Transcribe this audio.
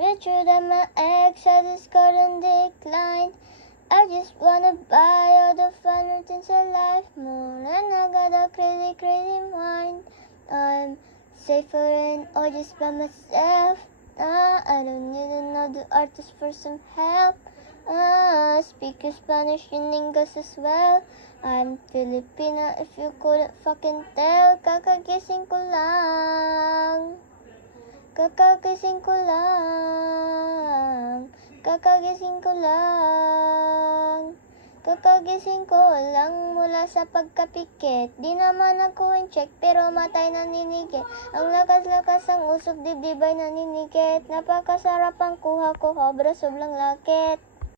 Richer than my ex, I just couldn't decline. I just wanna buy all the finer things in life more, and I got a crazy, crazy mind. I'm safer and all just by myself. I don't need another artist for some help. Speak Spanish in English as well. I'm Filipina if you couldn't fucking tell. Kakagising ko lang. Kakagising ko lang. Kakagising ko lang. Kakagising ko lang mula sa pagkapikit. Di naman ako in check pero matay naninigit. Ang lakas-lakas ang usok, dibdibay naninigit. Napakasarap ang kuha ko, sobra sobrang lakit.